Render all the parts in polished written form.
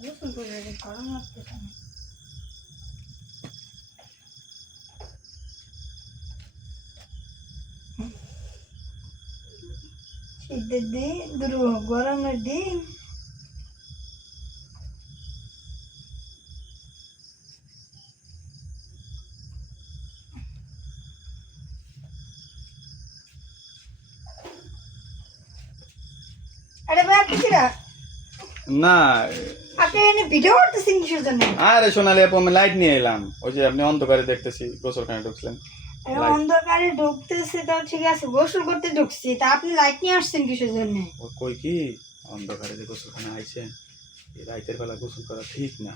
গোসল করে গরম লাগতেছে না। শীতের দিন গরমের দিন আরে ভাই আপনি কিরা না আপনি এনে ভিডিও করতেছেন কিসের জন্য? আরে সোনালি আপু আমি লাইট নিয়ে এলাম, ওই যে আপনি অন্ধকারে দেখতেছি গোসলখানে ঢুকছিলেন। আরে অন্ধকারে ঢুকতেছে তাও ঠিক আছে, গোসল করতে ঢুকছি, তা আপনি লাইট নিয়ে আসছেন কিসের জন্য? ও কই কি অন্ধকারে যে গোসলখানে আইছেন, এই রাইতের বেলা গোসল করা ঠিক না।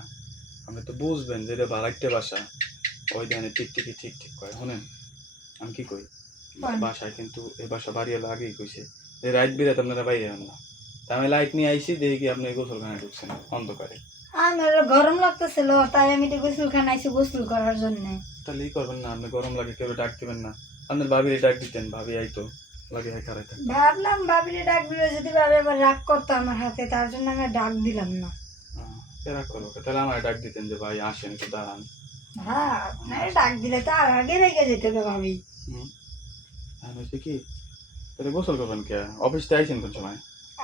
আপনি তো বুঝবেন যে এটা বাড়াইতে বাসা, ওই ধানে টিকটিকি ঠিক ঠিক করে শোনেন। আমি কি কই বাসায় কিন্তু এই বাসা বাড়ি এলো আগেই কইছে যে রাইত বিরাত আপনারা বাইরে হন না। তা আমি লাইট নিয়ে আইছি, দেখি কি আপনি গোসলখানে ঢুকছেন অন্ধকারে। আমার গরম লাগতেছিল তাই আমি তো গোসলখানে আইছি গোসল করার জন্য। তাহলে ই করবেন না, আপনি গরম লাগে কেউ ডাক দিবেন না, আপনার ভাবির ডাক দিতেন, ভাবি আইতো লাগে হ্যাঁ খারাই থাকতো। ভাবলাম ভাবিরে ডাক দিলে যদি ভাবি আবার রাগ করতো আমার হাতে, তার জন্য আমি ডাক দিলাম না। রাগ করবো তাহলে আমার ডাক দিতেন যে ভাই আসেন একটু দাঁড়ান। হ্যাঁ আপনার ডাক দিলে তো আর আগে রেখে যেতে হবে ভাবি। হয়েছে কি তাহলে গোসল করবেন কে? অফিস থেকে আইছেন কোন সময়?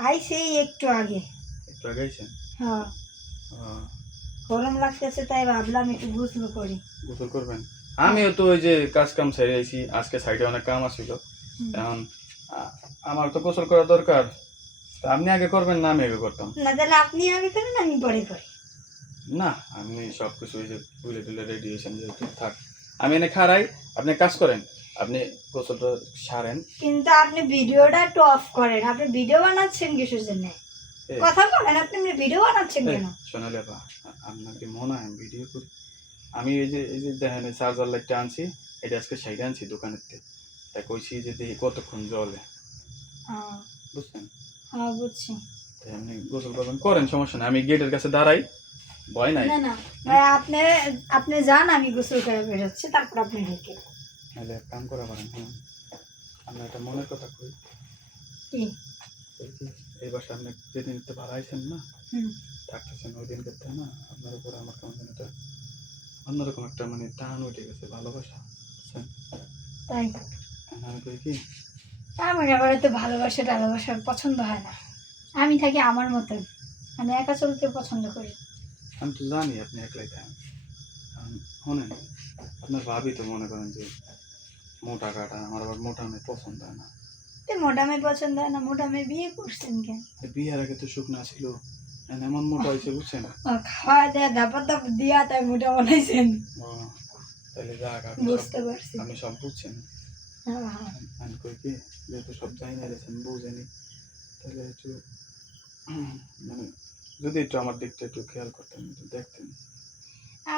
আইছি একটু আগে। একটু আগে আইছেন? হ্যাঁ গরম লাগতেছে তাই ভাবলাম একটু গোসল করি। গোসল করবেন? আমিও তো ওই যে কাজ কাম ছেড়ে আইছি, আজকে সাইডে অনেক কাম আছিল। এখন আমার তো গোসল করা দরকার, তা আপনি আগে করবেন না আমি আগে করতাম? না তাহলে আপনি আগে করেন আমি পরে করি। না আপনি সবকিছু ওই যে তুলে তুলে রেডি হয়েছেন যেহেতু থাক, আমি এনে খাড়াই, আপনি কাজ করেন, আপনি গোসলটা সারেন। কিন্তু আপনি ভিডিওটা একটু অফ করেন, আপনি ভিডিও বানাচ্ছেন কিসের জন্য? কথা বলেন, আপনি ভিডিও বানাচ্ছেন কেন? সোনালি আপা আপনাকে মনে হয় ভিডিও করি? আমি এই যে দেখেন চার্জার লাইটটা আনছি, এটা আজকে সাইডে আনছি দোকানের থেকে, তাই কইছি যে দেখি কতক্ষণ জ্বলে, বুঝছেন? হ্যাঁ বুঝছি। আপনি গোসল করবেন করেন, সমস্যা নেই, আমি গেটের কাছে দাঁড়াই, ভয় নাই। না না ভাই আপনি আপনি যান, আমি গোসল করে বেরোচ্ছি, তারপর আপনি ঢুকে। নাহলে এক কাম করা পারেন, হ্যাঁ আপনার একটা মনের কথা কই। কি? এই বাসা আপনি যেদিন তো ভাড়া আইছেন না থাকতেছেন, ওই দিন করতে না আপনার উপরে আমার কেমন যেন একটা অন্যরকম একটা মানে টান উঠে গেছে, ভালোবাসা, বুঝছেন? তাই আমি কই কি আমার আবার তো ভালোবাসার পছন্দ হয় না, আমি থাকি আমার মতন, আমি একা চলতে পছন্দ করি। আমি তো জানি আপনি একলাই থাকেন, শোনেন আপনার ভাবি তো মনে করেন যে মোটা কাটা, আমার আবার মোটা মেয়ে পছন্দ হয় না। মোটা মেয়ে পছন্দ হয় না? মোটা মেয়ে বিয়ে করছেন কেন? বিয়ের আগে তো শুকনা ছিল, এমন মোটা হয়েছে বুঝছেন। খাওয়া দেয়া দাপার দাপ দিয়া তাই মোটা বানাইছেন। তাহলে যাক বুঝতে পারছি, আপনি সব বুঝছেন। আমি কই কি যেহেতু সব জানি না গেছেন বুঝেনি, তাহলে একটু মানে যদি একটু আমার দিকটা একটু খেয়াল করতেন, একটু দেখতেন।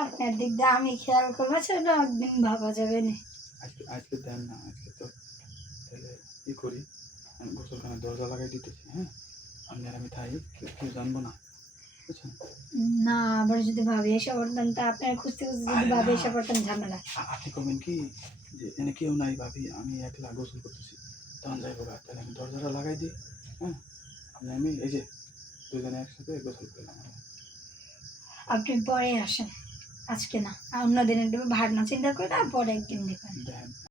আপনার দিক দিয়ে আমি খেয়াল করবো, সেটা একদিন ভাবা যাবে না। আজকে দেন না, আজকে তো তাহলে ই করি, আমি গোসলখানে দরজা লাগাই দিতেছি, হ্যাঁ আপনি আর আমি থাই, কেউ জানবো না, বুঝছেন? না আবার যদি ভাবি এসে পড়তেন, তা আপনার খুঁজতে খুঁজতে যদি ভাবি এসে পড়তেন ঝামেলা। আপনি করবেন কি যে এনে কেউ নাই ভাবি, আমি একলা গোসল করতেছি, তখন যাইব গা, তাহলে আমি দরজাটা লাগাই দিই, হ্যাঁ আমি এই যে দুজনে একসাথে গোসল করলাম। আপনি পরে আসেন, আজকে না, অন্য দিনের ভাবনা চিন্তা করে পরে একদিন দেখবেন।